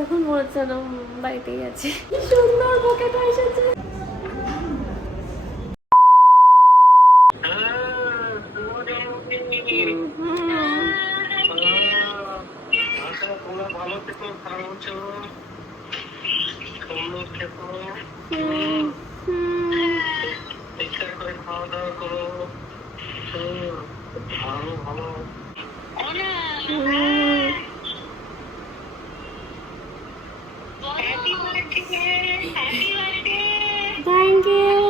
এখন মনে হচ্ছে না বাড়িতেই আছি। সুন্দর বুকেটা এসেছে। ভালো থেকো, ভালো থেকো, সুন্দর থেকো, ঠিকঠাক করে খাওয়া দাওয়া করো, ভালো ভালো। Thank you.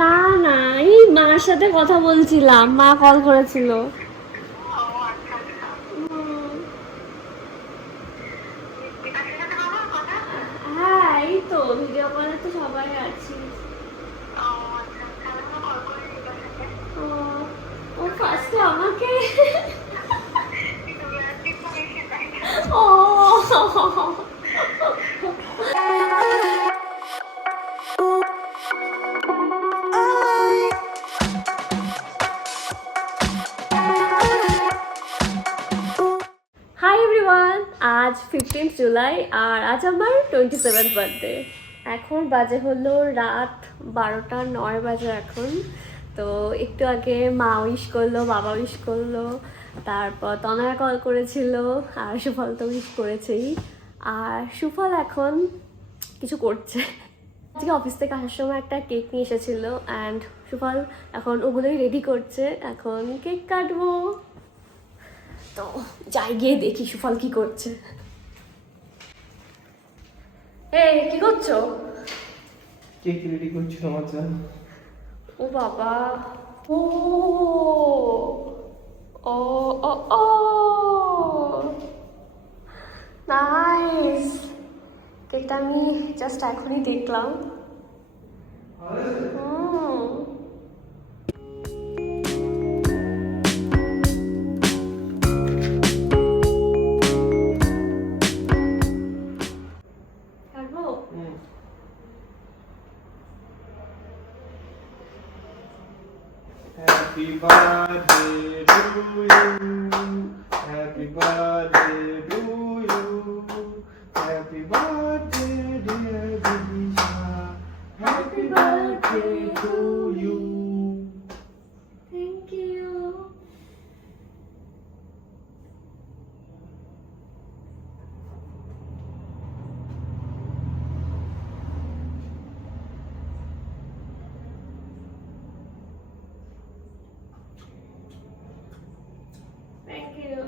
না না, এই মার সাথে কথা বলছিলাম, মা কল করেছিল। হ্যাঁ, এই তো ভিডিও কলে তো সবাই আছি। ও ফার্স্টে আমাকে ও হাই এভরিওয়ান, আজ 15 জুলাই আর আজ আমার 27th বার্থডে। এখন বাজে হলো রাত 12:09 বাজে এখন। তো একটু আগে মা উইশ করলো, বাবা উইশ করলো, তারপর তনয়া কল করেছিল, আর সুফল তো উইশ করেছেই। আর সুফল এখন কিছু করছে। আজকে অফিস থেকে আসার সময় একটা কেক নিয়ে এসেছিলো অ্যান্ড সুফল এখন ওগুলোই রেডি করছে। এখন কেক কাটবো, তো যাই গিয়ে দেখি সুফল কি করছে। এই কি করছো? কেক রেডি করছি তোমার জন্য। ও বাবা, ও ও ও ও নাইস। কেকটা আমি জাস্ট এখনই দেখলাম। Happy birthday to you. Happy birthday to you. Happy birthday dear Dinisha. Happy birthday to you. Thank you. Thank you.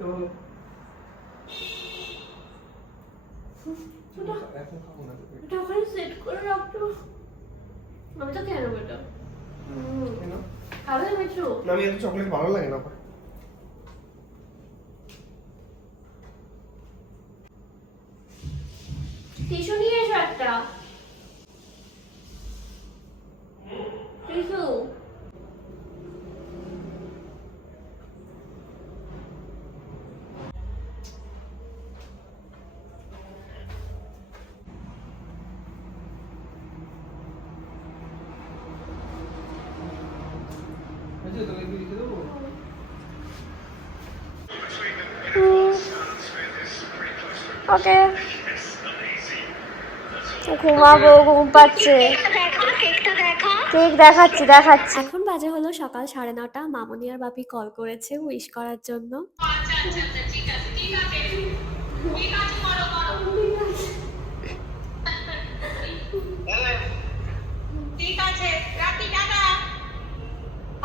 তো এখন খাবো না। এটা ওখানে সেট করে রাখতো। আমি তো কেন বেটা কেন? খাবে না মিঠু? না, আমি এত চকলেট ভালো লাগে না। টিস্যু নিয়ে এসো একটা। টিস্যু আচ্ছা, তাহলে কি লিখে দেবো? ওকে, ঘুমাবো, ঘুম পাচ্ছে। কেক দেখাচ্ছি। এখন বাজে হলো সকাল 9:30। মামনি আর বাপি কল করেছে উইশ করার জন্য। ঠিক আছে, রাখি, টাটা।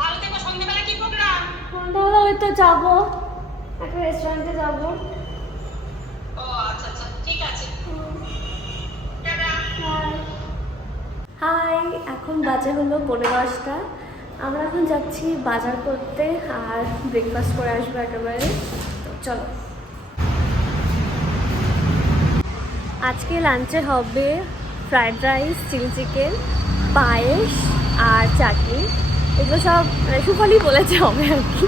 ভালো থেকো। সন্ধ্যাবেলা কি প্রোগ্রাম? সন্ধ্যাবেলা ওই তো যাবো, একটা রেস্টুরেন্টে যাবো। ও আচ্ছা আচ্ছা, ঠিক আছে, টাটা। হাই, এখন বাজে হলো 10:15। আমরা এখন যাচ্ছি বাজার করতে আর ব্রেকফাস্ট করে আসবো একেবারে। তো চলো, আজকে লাঞ্চে হবে ফ্রাইড রাইস, চিলি চিকেন, পায়েস আর চাটনি। এগুলো সব সুফলই বলেছে হবে আর কি।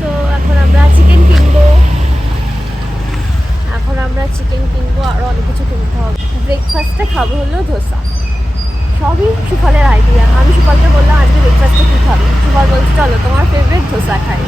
তো এখন আমরা চিকেন কিনবো, এখন আমরা চিকেন কিনবো, আরও অনেক কিছু কিনতে হবে। ব্রেকফাস্টে খাবো হলো ধোসা। সবই সুফলের আইডিয়া। আমি সুফলকে বললাম আজকে ব্রেকফাস্টে কী খাবে, সুফল বলছে চলো তোমার ফেভারিট ধোসা খাই।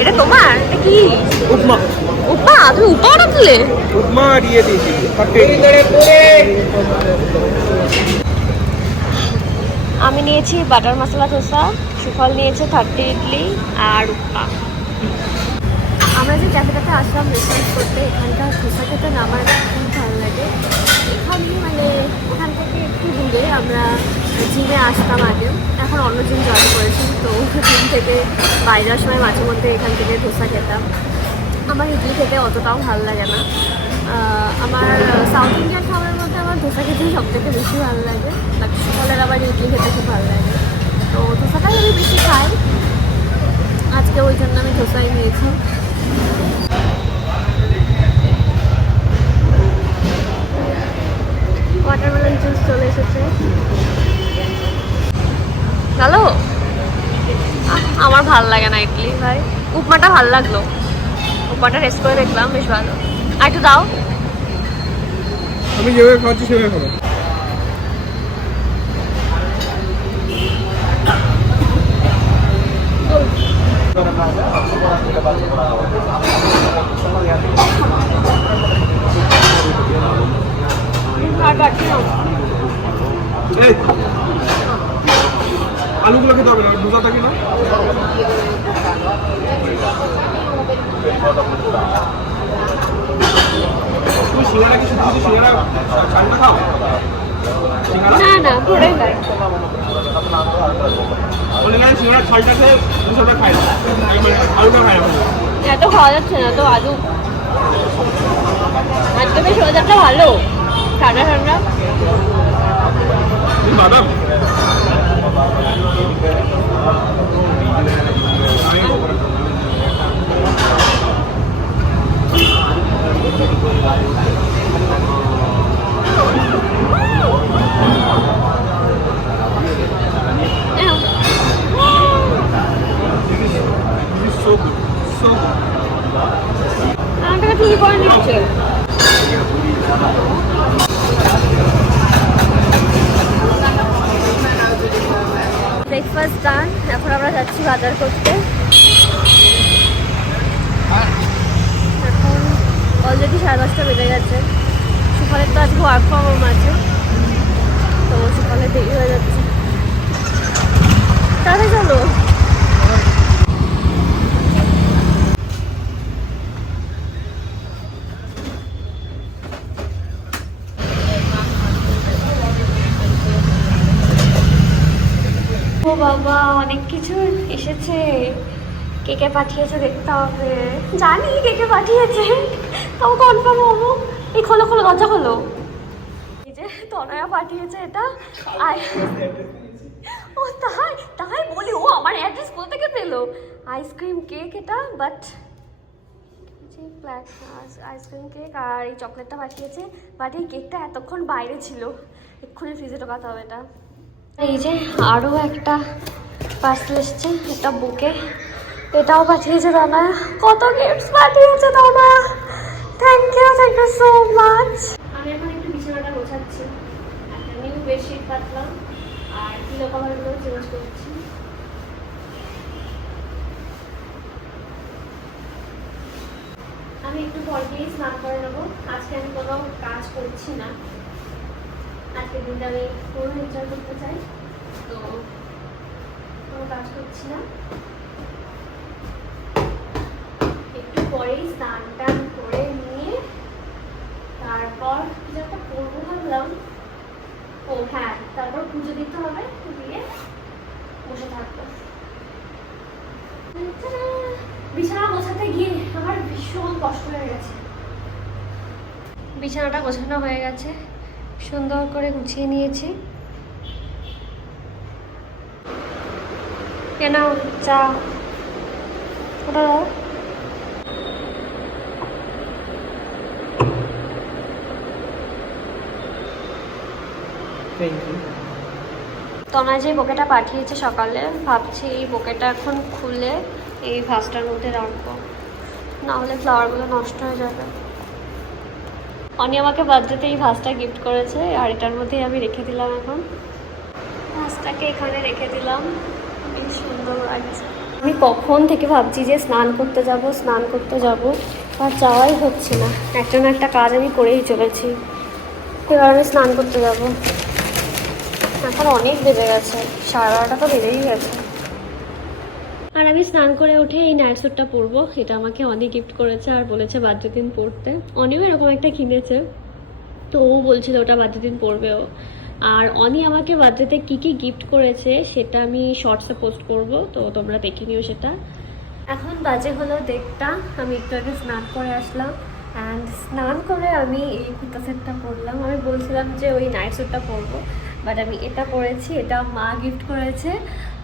এটা তোমার? এটা কি? উপমা। উপমা? তুমি উপমা রাখলে? উপমা দিয়ে দিয়েছি। আমি নিয়েছি বাটার মশলা ধোসা, সুফল নিয়েছে 30 ইডলি আর উপমা। আমরা যে ক্যাফেটাতে আসলাম রেস্টুরেন্ট করতে, এখানকার ধোসা খেতে না আমার খুব ভালো লাগে। এখানে মানে এখান থেকে একটু দূরে আমরা জিমে আসতাম আগে, এখন অন্য জিম জয়েন করেছি। তো জিম থেকে বাইরের সময় মাঝে মধ্যে এখান থেকে ধোসা খেতাম। আমার ইডলি খেতে অতটাও ভালো লাগে না। আমার সাউথ ইন্ডিয়ান খাবারের মধ্যে আমার ধোসা খেতেই সবথেকে বেশি ভালো লাগে, বাট সুফলের আবার ইডলি খেতে খুব ভালো লাগে। তো ধোসাটাই আমি বেশি খাই, আজকে ওই জন্য আমি ধোসাই নিয়েছি। ওয়াটারমেলন জুস চলে এসেছে। ভালো? আমার ভাল লাগে না ইডলি ভাই। উপমাটা ভাল লাগলো, উপমাটা টেস্ট করে দেখলাম, বেশ ভালো। আর একটু দাও। আমি যেভাবে খাচ্ছি সেভাবে খাবো। আলুগুলো খেতে হবে না, ধোসা থাকে না। তুমি সিঙ্গারা কি শুধু সিঙ্গারা ঠান্ডা খাও? না না, পুরোই খাই। অনলাইন সিঙ্গারা ঠান্ডা খেয়ে ধোসাটা খাই না, আলুটা খাই না। এত খাওয়া যাচ্ছে না তো আলু। আজকে বেশ ওয়েদারটা ভালো, ঠান্ডা ঠান্ডা। বাদাম আমাকে চুরি করে নিচ্ছে। ব্রেকফাস্ট ডান, এখন আমরা যাচ্ছি বাজার করতে। এখন অলরেডি 10:30 বেজে গেছে। সুফলের তো আজকে ওয়ার্ক ফ্রম হোম আছে, তো সুফলের দেরি হয়ে যাচ্ছে। তাহলে চলো। ও বাবা, অনেক কিছু এসেছে। কে কে পাঠিয়েছে দেখতে হবে। জানি কে কে পাঠিয়েছে, তাও কনফার্ম হবো। এই খোলো খোলো, দরজা খোলো। এই যে তনয়া পাঠিয়েছে এটা। ও তাই তাই বলি, ও আমার অ্যাড্রেস কোথা থেকে পেলো? আইসক্রিম কেক এটা, বাট ব্ল্যাক আইসক্রিম কেক আর এই চকলেটটা পাঠিয়েছে। বাট এই কেকটা এতক্ষণ বাইরে ছিল, এক্ষুনি ফ্রিজে ঢোকাতে হবে এটা। এই যে আরও একটা পার্সেল এসছে, একটা বুকে, এটাও পাঠিয়েছে তনয়া। কত গিফটস পাঠিয়েছে তনয়া, থ্যাংক ইউ সো মাচ। আমি এখন একটু বিছানাটা গোছাচ্ছি, একটা নিউ বেডশিট পাতলাম আর পিলো কভারগুলো চেঞ্জ করছি। আমি একটু পর দিয়েই স্নান করে নেবো। আজকে আমি কোনো কাজ করছি না, আজকের দিনটা আমি পুরো এনজয় করতে চাই, তো কোনো কাজ করছি না। একটু পরেই স্নান টান করে নিয়ে তারপর কিছু একটা করবো ভাবলাম। ও হ্যাঁ, তারপর পুজো দিতে হবে, দিয়ে বসে থাকবো। বিছানা গোছাতে গিয়ে আমার ভীষণ কষ্ট হয়ে গেছে। বিছানাটা গোছানো হয়ে গেছে, সুন্দর করে গুছিয়ে নিয়েছি। কেন চা ওটা দাও। তনয় যে বোকেটা পাঠিয়েছে সকালে, ভাবছি এই বোকেটা এখন খুলে এই ভাসটার মধ্যে রাখবো, না হলে ফ্লাওয়ারগুলো নষ্ট হয়ে যাবে। অনি আমাকে বার্থডেতে এই ভাসটা গিফট করেছে, আর এটার মধ্যেই আমি রেখে দিলাম। এখন ভাসটাকে এখানে রেখে দিলাম, বেশ সুন্দর লাগছে। আমি কখন থেকে ভাবছি যে স্নান করতে যাব, আর যাওয়াই হচ্ছে না। একটা না একটা কাজ আমি করেই চলেছি। এবার আমি স্নান করতে যাব। এখন অনেক বেজে গেছে, 11:30 তো বেজেই গেছে। আর আমি স্নান করে উঠে এই নাইট স্যুটটা পরবো। এটা আমাকে অনেক গিফট করেছে আর বলেছে বার্থডে দিন পরতে। অনিও এরকম একটা কিনেছে, তো ও বলছিল ওটা বার্থডে দিন পরবেও। আর অনি আমাকে বার্থডেতে কী কী গিফট করেছে সেটা আমি শর্টসে পোস্ট করব, তো তোমরা দেখে নিও সেটা। এখন বাজে হলো 1:30। আমি একটু আগে স্নান করে আসলাম, অ্যান্ড স্নান করে আমি এই কুর্তা সেটটা পরলাম। আমি বলছিলাম যে ওই নাইট স্যুটটা পরবো, বাট আমি এটা পরেছি। এটা মা গিফট করেছে,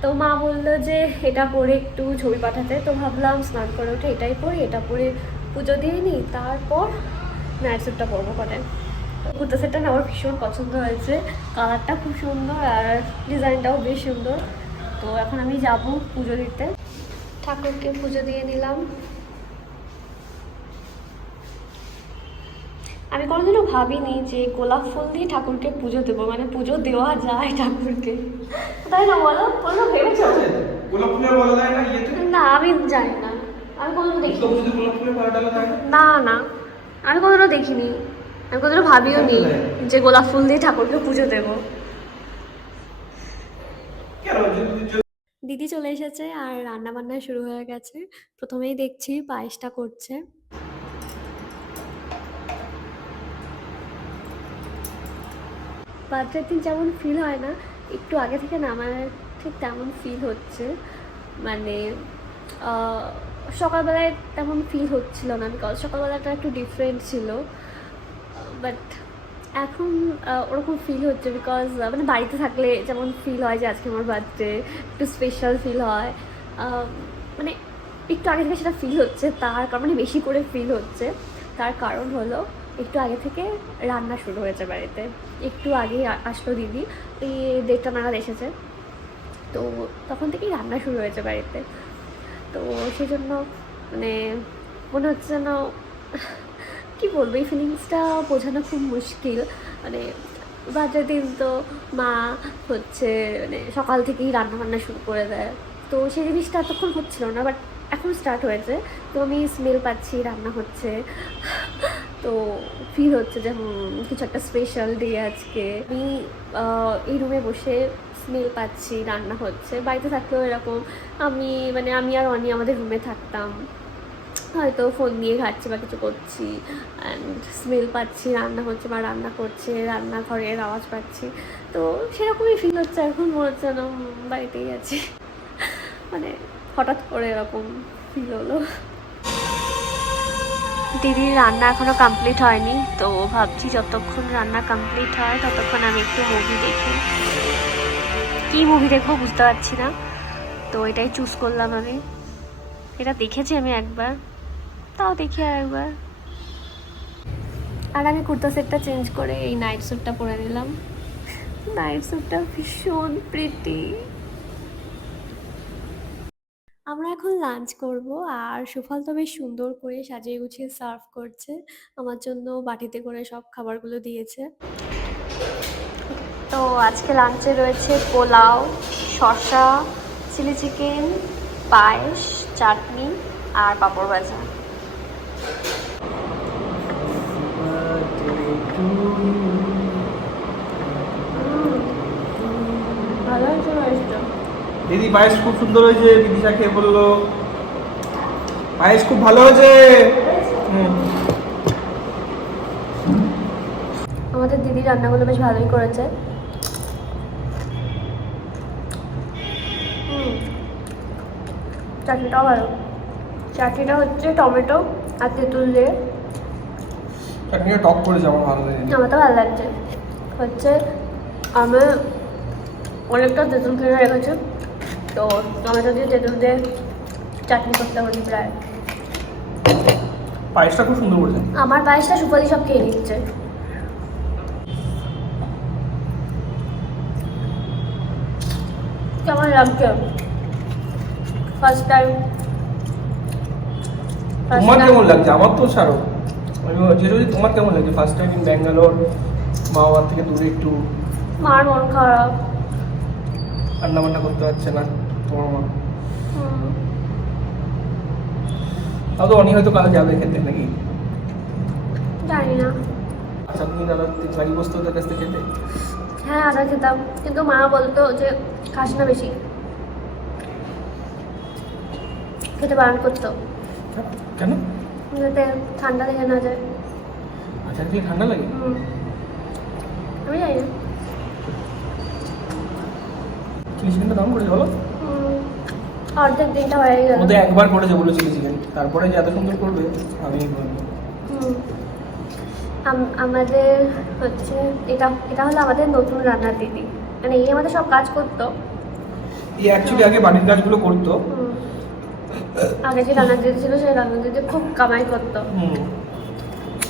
তো মা বললো যে এটা পরে একটু ছবি পাঠাতে। তো ভাবলাম স্নান করে উঠে এটাই পরি, এটা পরে পুজো দিয়ে নিই, তারপর নাইট স্যুটটা পরবো পরে। কুর্তা সেটটা না আমার ভীষণ পছন্দ হয়েছে, কালারটা খুব সুন্দর আর ডিজাইনটাও বেশ সুন্দর। তো এখন আমি যাব পুজো দিতে। ঠাকুরকে পুজো দিয়ে নিলাম। আমি কোনোদিনও ভাবিনি যে গোলাপ ফুল দিয়ে ঠাকুরকে পুজো দেবো, মানে পুজো দেওয়া যায় ঠাকুরকে, তাই না বলো? কোনো ভেবেছো? গোলাপ ফুলের মালা দেয় না ইয়েতে? না, আমি জানি না, আমি কোনোদিনও দেখিনি। গোলাপ ফুলের মালা দেয় না না, আমি কোনোদিনও দেখিনি, আমি কোনোদিনও ভাবিও নি যে গোলাপ ফুল দিয়ে ঠাকুরকে পুজো দেবো। দিদি চলে এসেছে আর রান্না বান্না শুরু হয়ে গেছে। প্রথমেই দেখছি পায়েসটা করছে। বার্থডের দিন যেমন ফিল হয় না, একটু আগে থেকে না আমার ঠিক তেমন ফিল হচ্ছে। মানে সকালবেলায় তেমন ফিল হচ্ছিল না, বিকজ সকালবেলাটা একটু ডিফারেন্ট ছিল। বাট এখন ওরকম ফিল হচ্ছে, বিকজ মানে বাড়িতে থাকলে যেমন ফিল হয় যে আজকে আমার বার্থডে, একটু স্পেশাল ফিল হয়। মানে একটু আগে থেকে সেটা ফিল হচ্ছে, তার কারণ মানে বেশি করে ফিল হচ্ছে। তার কারণ হলো একটু আগে থেকে রান্না শুরু হয়েছে বাড়িতে। একটু আগে আসলো দিদি, এই 1:30 নাগাদ এসেছে, তো তখন থেকেই রান্না শুরু হয়েছে বাড়িতে। তো সেই জন্য মানে মনে হচ্ছে যেন কী বলবো, এই ফিলিংসটা বোঝানো খুব মুশকিল। মানে বার্থডে দিন তো মা হচ্ছে মানে সকাল থেকেই রান্না শুরু করে দেয়, তো সেই জিনিসটা এতক্ষণ হচ্ছিল না, বাট এখন স্টার্ট হয়েছে। তো আমি স্মেল পাচ্ছি রান্না হচ্ছে, তো ফিল হচ্ছে যে কিছু একটা স্পেশাল ডে আজকে। আমি এই রুমে বসে স্মেল পাচ্ছি রান্না হচ্ছে। বাড়িতে থাকলেও এরকম, আমি আর অনি আমাদের রুমে থাকতাম, হয়তো ফোন নিয়ে ঘাটছি বা কিছু করছি, অ্যান্ড স্মেল পাচ্ছি রান্না হচ্ছে বা রান্না করছে, রান্নাঘরের আওয়াজ পাচ্ছি। তো সেরকমই ফিল হচ্ছে। এখন মনে হচ্ছে যেন বাড়িতেই আছি, মানে হঠাৎ করে এরকম ফিল হলো। দিদির রান্না এখনও কমপ্লিট হয়নি, তো ভাবছি যতক্ষণ রান্না কমপ্লিট হয় ততক্ষণ আমি একটু মুভি দেখি। কী মুভি দেখবো বুঝতে পারছি না, তো এটাই চুজ করলাম আমি। এটা দেখেছি আমি একবার, তাও দেখি আর একবার। আর আমি কুর্তা সেটটা চেঞ্জ করে এই নাইট স্যুটটা পরে নিলাম। নাইট স্যুটটা ভীষণ প্রিটি। আমরা এখন লাঞ্চ করব, আর সুফল তো বেশ সুন্দর করে সাজিয়ে গুছিয়ে সার্ভ করছে। আমার জন্য বাটিতে করে সব খাবারগুলো দিয়েছে। তো আজকে লাঞ্চে রয়েছে পোলাও, শসা, চিলি চিকেন, পায়েস, চাটনি আর পাঁপড় ভাজা। ভালো হয়েছে পায়েসটা। দিদি পায়েস খুব সুন্দর হয়েছে, বিদিশা খেয়ে বললো পায়েস খুব ভালো হয়েছে। আমাদের দিদি রান্নাগুলো বেশ ভালোই করেছে। চাটনিটাও ভালো। চাটনিটা হচ্ছে টমেটো আর তেঁতুল দিয়ে। চাটনিটা টক করেছে, আমার ভালো লাগে। আমার তো ভালো লাগছে। হচ্ছে আমি অনেকটা তেঁতুল কিনে রেখেছি, তো টমেটো দিয়ে তেঁতুল দিয়ে চাটনি করতে বলি প্রায়। পায়েসটা খুব সুন্দর করেছে। আমার পায়েসটা সুপারি সব খেয়ে নিচ্ছে। কেমন লাগছে ফার্স্ট টাইম? তোমার কেমন লাগছে? আমার তো ছাড়ো, আমি যেটা তোমার কেমন লাগছে ফার্স্ট টাইম ইন ব্যাঙ্গালোর, মা বাবার থেকে দূরে, একটু মার মন খারাপ। রান্না বান্না করতে পারছে না তোমার মা। তাও তো অনি হয়তো কাল যাবে খেতে নাকি? জানি না। আচ্ছা, তুমি দাদা বাড়ি বসতো ওদের কাছ থেকে খেতে? হ্যাঁ আদা খেতাম, কিন্তু মা বলতো যে খাস না বেশি, খেতে বারণ করতো কেন? যাতে ঠান্ডা লেগে না যায়। আচ্ছা, কি ঠান্ডা লাগে? আমি জানি না। চিলি চিকেনটা দাম করেছে বলো? অর্ধেক দিনটা হয়ে গেল। ওদের একবার করেছে বলো চিলি চিকেন, তারপরে যে এত সুন্দর করবে আমি বলবো। আমাদের হচ্ছে এটা হলো আমাদের নতুন রান্নার দিদি, মানে এই আমাদের সব কাজ করতো। এই অ্যাকচুয়ালি আগে বাড়ির কাজগুলো করতো। আগে যে রান্নার দিদি ছিল সেই রান্নার দিদি খুব কামাই করতো,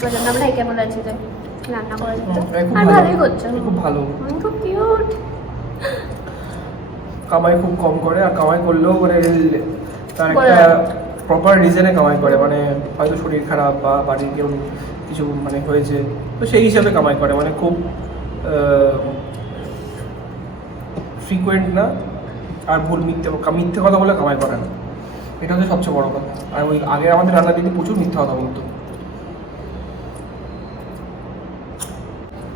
ওই জন্য আমরা একে বলেছি যে রান্না করে দিত। আর ভালোই করছে, খুব ভালো, খুব কিউট। কামাই খুব কম করে, আর কামাই করলেও মানে তার একটা প্রপার রিজনে কামাই করে, মানে হয়তো শরীর খারাপ বা বাড়ির কেউ কিছু মানে হয়েছে, তো সেই হিসাবে কামাই করে, মানে খুব ফ্রিকুয়েন্ট না, আর ভুল মিথ্যে কথা বলে কামাই করে না, এটা হচ্ছে সবচেয়ে বড় কথা। আর ওই আগে আমাদের রান্না দিদি প্রচুর মিথ্যে কথা বলতো।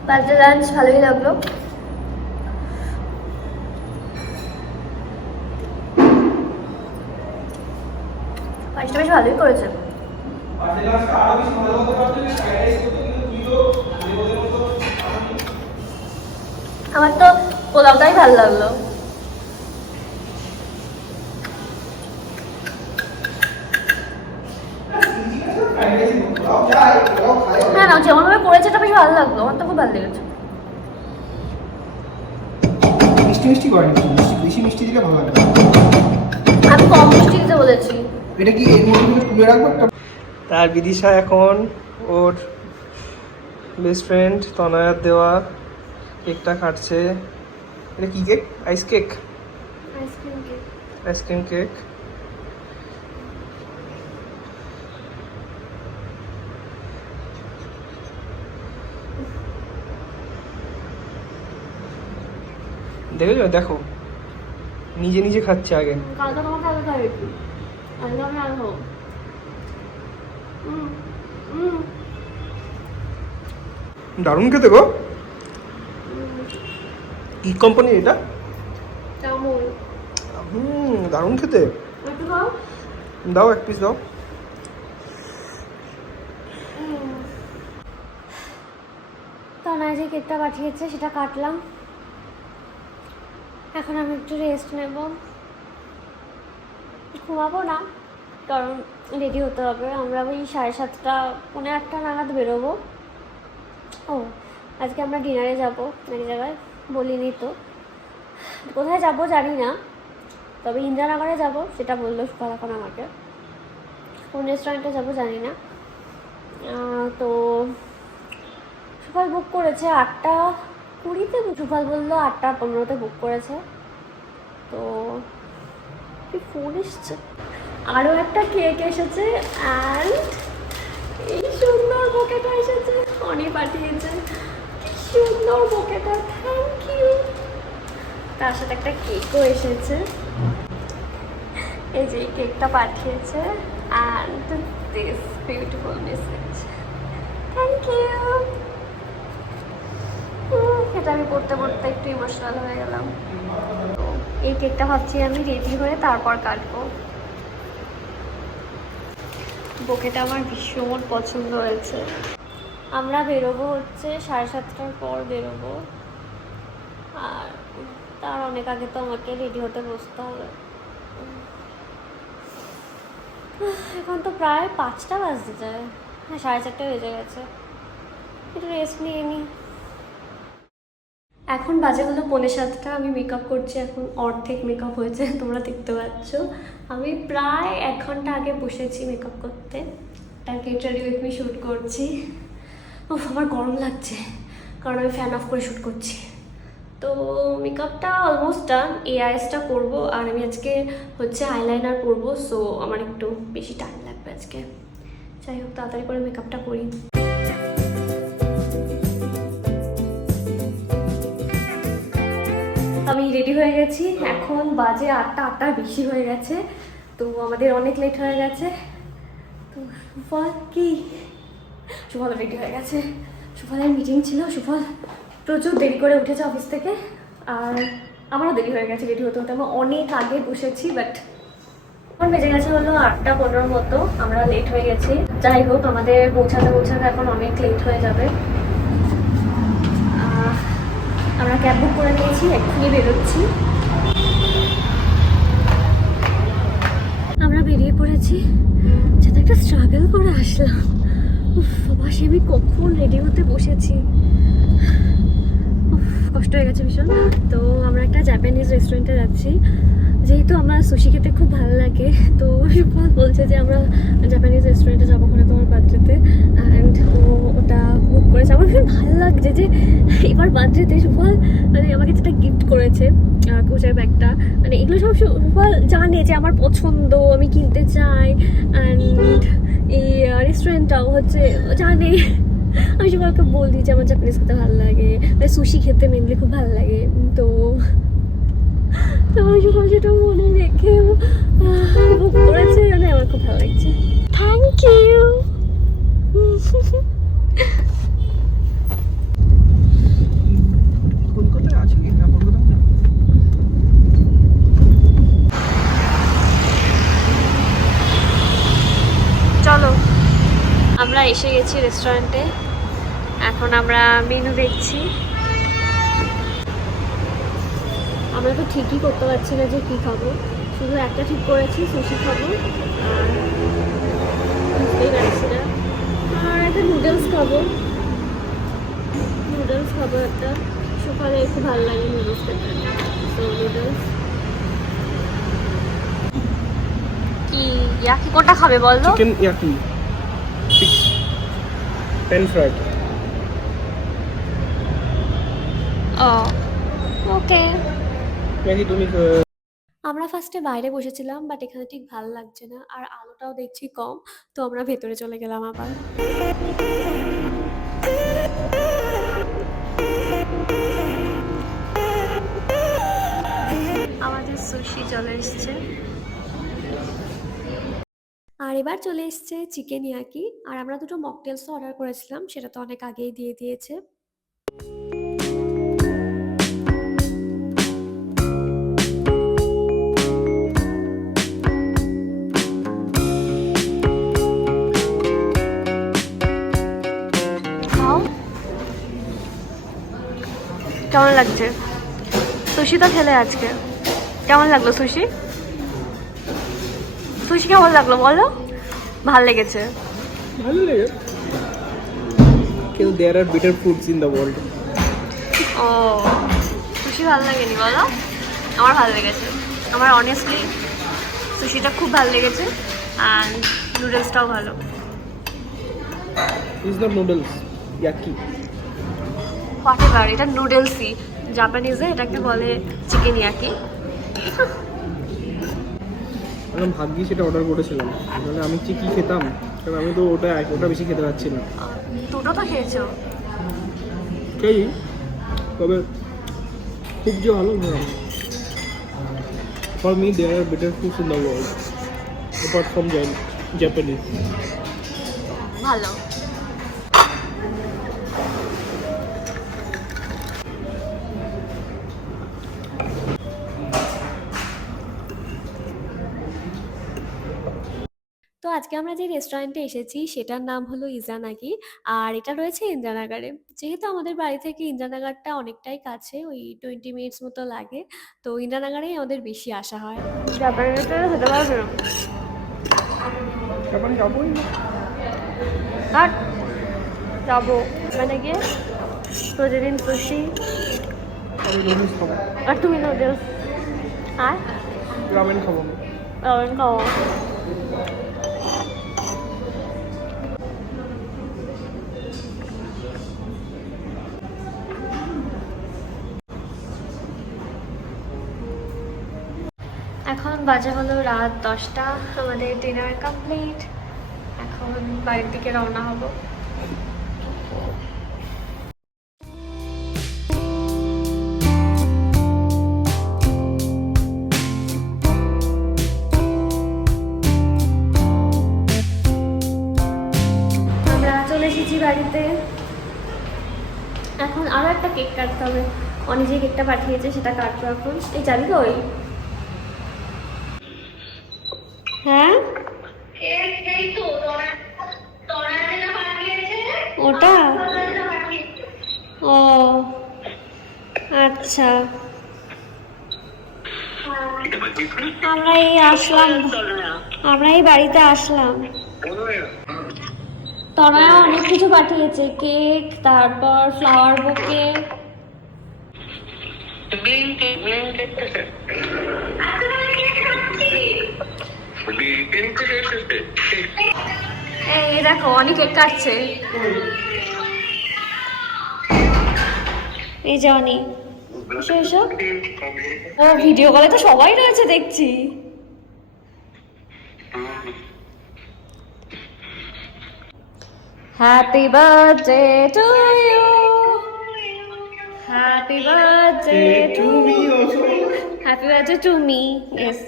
বার্থডে লাঞ্চ ভালোই লাগলো। পায়েসটা বেশ ভালোই করেছে। আমার তো পোলাওটাই ভালো লাগলো। হ্যাঁ না, যেমন ভাবে করেছে এটা বেশ ভালো লাগলো, আমার তো খুব ভালো লেগেছে। মিষ্টি মিষ্টি করে না, বেশি মিষ্টি দিলে ভালো লাগে। আমি কম মিষ্টি দিতে বলেছি। এটা কি এর মধ্যে তুলে রাখবো একটা? তার বিদিশা এখন ওর বেস্ট ফ্রেন্ড তনয়ার দেওয়া কেকটা কাটছে। এটা কি cake? Ice cake? Ice cream cake. Ice cream cake. দেখেছো? দেখো নিজে নিজে খাচ্ছে আগে। কালকে তোমাকে আগে খাই একটু, আজকে আমি আর খাবো। দারুণ খেতে গো। কি কোম্পানি এটা? চামল। দারুণ খেতে। একটু খাও। দাও এক পিস দাও। তনয় যে কেকটা পাঠিয়েছে সেটা কাটলাম, এখন আমি একটু রেস্ট নেব, ঘুমাবো না কারণ রেডি হতে হবে। আমরা ওই 7:30 পৌনে 8টা নাগাদ বেরোবো। ও আজকে আমরা ডিনারে যাবো এক জায়গায়, বলিনি তো কোথায় যাব জানি না, তবে ইন্দিরানগরে যাব সেটা বললো সুফল এখন আমাকে। কোন রেস্টুরেন্টে যাবো জানি না। তো সুফল বুক করেছে 8:20-তে, সুফল বললো 8:15-তে বুক করেছে। তো ফোন এসছে, আরও একটা কেক এসেছে, অ্যান্ড এই সুন্দর বোকেটা এসেছে, অনি পাঠিয়েছে। কি সুন্দর বোকেটা, থ্যাংক ইউ। তার সাথে একটা কেকও এসেছে, এই যে কেকটা পাঠিয়েছে, and this beautiful message, thank you. এটা আমি পড়তে পড়তে একটু ইমোশনাল হয়ে গেলাম। এই কেকটা ভাবছি আমি রেডি হয়ে তারপর কাটবো। বোকেটা আমার ভীষণ পছন্দ হয়েছে। আমরা বেরোবো হচ্ছে 7:30টার পর বেরোবো, আর তার অনেক আগে তো আমাকে রেডি হতে বসতে হবে। এখন তো প্রায় 5টা বাজতে যায়, হ্যাঁ 4:30 বেজে গেছে, একটু রেস্ট নিয়ে নিই। এখন বাজে হলো 6:45, আমি মেকআপ করছি, এখন অর্ধেক মেকআপ হয়েছে তোমরা দেখতে পাচ্ছ। আমি প্রায় 1 ঘন্টা আগে বসেছি মেকআপ করতে, আর get ready with me shoot করছি। আমার গরম লাগছে কারণ আমি ফ্যান অফ করে শ্যুট করছি। তো মেকআপটা অলমোস্ট ডান, এই আইসটা করবো, আর আমি আজকে হচ্ছে আইলাইনার করবো, সো আমার একটু বেশি টাইম লাগবে আজকে। যাই হোক তাড়াতাড়ি করে মেকআপটা করি। আমি রেডি হয়ে গেছি, এখন বাজে 8টার বেশি হয়ে গেছে, তো আমাদের অনেক লেট হয়ে গেছে। তো সুফল কি, সুফল রেডি হয়ে গেছে, সুফলের মিটিং ছিল, সুফল প্রচুর দেরি করে উঠেছে অফিস থেকে, আর আমারও দেরি হয়ে গেছে রেডি হতে হতে, আমি অনেক আগে বসেছি, বাট এখন বেজে গেছে হলো 8:15 মতো, আমরা লেট হয়ে গেছি। যাই হোক আমাদের পৌঁছাতে এখন অনেক লেট হয়ে যাবে। আমরা ক্যাব বুক করে নিয়েছি, এক্ষুনি বেরোচ্ছি। আমরা বেরিয়ে পড়েছি, যাতে একটা স্ট্রাগল করে আসলাম। বাবা সে আমি কখন রেডি হতে বসেছি, কষ্ট হয়ে গেছে ভীষণ। তো আমরা একটা জাপানিজ রেস্টুরেন্টে যাচ্ছি, যেহেতু আমার সুশি খেতে খুব ভালো লাগে, তো সুফল বলছে যে আমরা জাপানিজ রেস্টুরেন্টে যাবো ওখানে তোমার বার্থডেতে, অ্যান্ড ও ওটা বুক করেছে। আমার ভীষণ ভালো লাগছে যে এবার বার্থডেতে সুফল মানে আমাকে যেটা গিফট করেছে, কোচের ব্যাগটা, মানে এগুলো সব সুফল জানে যে আমার পছন্দ, আমি কিনতে চাই, অ্যান্ড এই রেস্টুরেন্টটাও হচ্ছে জানে। আমি সবাইকে বলি যে আমার জাপানিজ খেতে ভালো লাগে, মানে সুশি খেতে মেনলি খুব ভালো লাগে, তো আমি সবাই সেটা মনে রেখে বুক করেছে, মানে আমার খুব ভালো লাগছে। Thank you. কলকাতায় আছে কি না? কলকাতা চলো আমরা এসে গেছি রেস্টুরেন্টে, এখন আমরা মেনু দেখছি। আমরা তো ঠিকই করতে পারছি না যে কী খাবো, শুধু একটা ঠিক করেছি সুশি খাবো, আর বুঝতেই পারছি না, আর একটা নুডলস খাবো একটা, সকালে খুব ভালো লাগে নুডলস খেতে, তো নুডলস। কি ইয়াকি কোনটা খাবে বলো? Chicken yaki, pan fried. ও ওকে। ইয়াকি তুমি আমরা ফার্স্টে বাইরে বসেছিলাম, বাট এখানে ঠিক ভালো লাগছে না, আর আলোটাও দেখছি কম, তো আমরা ভেতরে চলে গেলাম আবার। আমাদের সুশি চলে এসছে, আর এবার চলে এসছে চিকেন ইয়াকি, আর আমরা দুটো মকটেলসও অর্ডার করেছিলাম, সেটা তো অনেক আগেই দিয়ে দিয়েছে। কেমন লাগছে সুশি তো খেলে আজকে? কেমন লাগলো সুশি? সুশি কেমন লাগলো বলো? ভাল লেগেছে? ভালো লাগে, কিন্তু there are better foods in the world. ও সুশি ভালো লাগেনি বলো? আমার ভালো লেগেছে, আমার অনেস্টলি সুশিটা খুব ভালো লেগেছে, অ্যান্ড নুডলসটাও ভালো। Is not noodles, yaki. Whatever, এটা নুডলসই, জাপানিজে এটাকে বলে চিকেন ইয়াকি। আমি ভাগ্যি সেটা অর্ডার করেছিলাম, মানে আমি চিকি খেতাম, কারণ আমি তো ওটা বেশি খেতে পারছি না। দুটো তো খেয়েছো? খেয়ে তবে খুব যে ভালো না। For me there are better foods in the world apart from Japanese. ভালো। তো আজকে আমরা যে রেস্টুরেন্টে এসেছি সেটার নাম হলো ইজানাগি, আর এটা রয়েছে ইন্দিরানগরে। যেহেতু আমাদের বাড়ি থেকে ইন্দিরানগরটা অনেকটাই কাছে, ওই 20 মিনিটস মতো লাগে, তো ইন্দিরানগরেই আমাদের বেশি আসা হয়। জাপানিতে হতে পারবে না। এখন যাবোই না। আর যাবো মানে গিয়ে প্রতিদিন খুশি আমি নুডলস খাবো, আর তুমি নুডলস আর রামেন খাবো আমি। খাওয়া। এখন বাজে হলো রাত 10টা, আমাদের ডিনার কমপ্লিট। এখন বাড়ির দিকে রওনা হব। আমরা চলে এসেছি বাড়িতে। এখন আরো একটা কেক কাটতে হবে। অনি যে কেকটা পাঠিয়েছে সেটা কাটবো এখন। এই জানি তো ওই হ্যাঁ ওটা ও আচ্ছা, আমরা এই বাড়িতে আসলাম। তনয়া অনেক কিছু পাঠিয়েছে, কেক, তারপর ফ্লাওয়ার বুকে। এই দেখো অনেক কেক কাটছে, এই যে অনি। এসো এসো, ও ভিডিও কলে তো সবাই রয়েছে দেখছি। Happy birthday to you, happy birthday to me, happy birthday to me. Yes,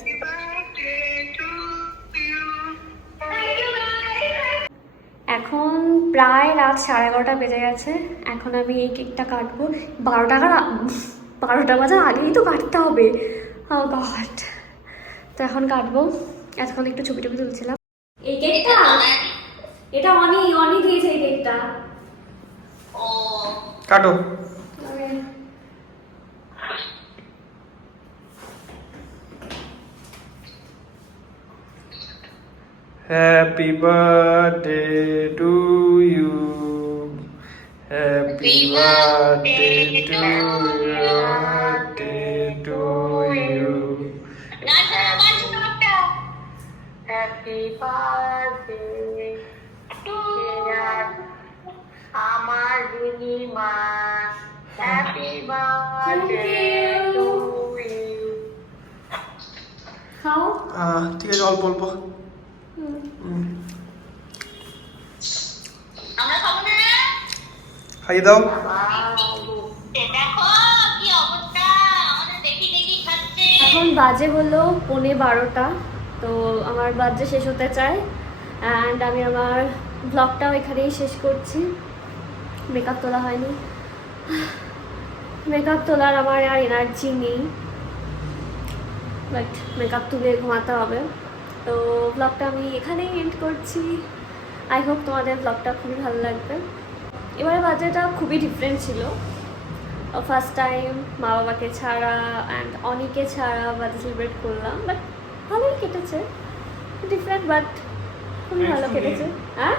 এখন প্রায় রাত 11:30 বেজে গেছে। এখন আমি এই কেকটা কাটবো। 12টা বাজার আগেই তো কাটতে হবে। ও গড, তো এখন কাটবো। এতক্ষণ একটু ছবি টবি তুলছিলাম। এই কেকটা এটা অনি দিয়েছে এই কেকটা। কাটো। Happy birthday to you. Happy birthday to you. Birthday to you. Happy birthday two আমার দিদিমা, হ্যাপি বার্থডে টু ইউ। খাও। ঠিক আছে, অল্প অল্প। আমরা খাবো না, খাইয়ে দাও। দেখো কি অবস্থা, আমাদের দেখি দেখি খাচ্ছে। এখন বাজে হলো 11:15। তো আমার বাজে শেষ হতে চায় অ্যান্ড আমি আমার ব্লগটাও এখানেই শেষ করছি। মেকআপ তোলা হয়নি, মেকআপ তোলার আমার আর এনার্জি নেই, বাট মেকআপ তুলে ঘুমাতে হবে। তো ব্লগটা আমি এখানেই এন্ড করছি। আই হোপ তোমাদের ব্লগটা খুবই ভালো লাগবে। এবারে বাজেটা খুবই ডিফারেন্ট ছিল। ফার্স্ট টাইম মা বাবাকে ছাড়া অ্যান্ড অনিকে ছাড়া বাজে সেলিব্রেট করলাম, বাট ভালোই কেটেছে। ডিফারেন্ট বাট খুবই ভালো কেটেছে। হ্যাঁ,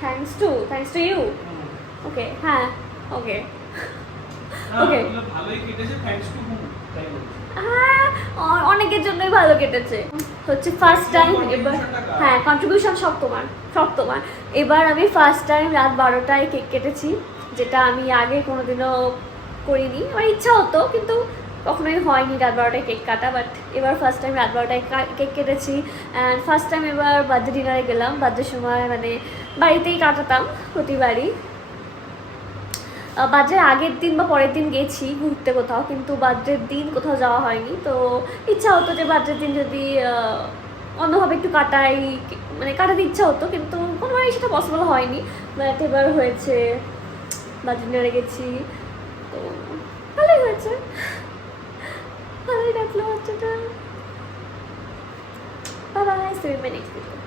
থ্যাংকস টু ইউ। ওকে, হ্যাঁ, ওকে ওকে, ভালোই কেটেছে, থ্যাঙ্কস টু হু। হ্যাঁ, অনেকের জন্যই ভালো কেটেছে। হচ্ছে ফার্স্ট টাইম এবার, হ্যাঁ কন্ট্রিবিউশন সব তোমার। এবার আমি ফার্স্ট টাইম রাত 12টায় কেক কেটেছি, যেটা আমি আগে কোনোদিনও করিনি। আমার ইচ্ছা হতো কিন্তু কখনোই হয়নি রাত 12টায় কেক কাটা, বাট এবার ফার্স্ট টাইম রাত 12টায় কেক কেটেছি। অ্যান্ড ফার্স্ট টাইম এবার বার্থডে ডিনারে গেলাম। বার্থডের সময় মানে বাড়িতেই কাটাতাম প্রতিবারই। বার্থডের আগের দিন বা পরের দিন গেছি ঘুরতে কোথাও, কিন্তু বার্থডের দিন কোথাও যাওয়া হয়নি। তো ইচ্ছা হতো যে বার্থডের দিন যদি অন্যভাবে একটু কাটাই, মানে কাটাতে ইচ্ছা হতো, কিন্তু কোনোভাবেই সেটা পসিবল হয়নি। বাট এবার হয়েছে, বার্থডে ডিনারে গেছি, তো ভালোই হয়েছে, ভালোই কাটলো বাচ্চাটা। Bye bye, see you in my next video.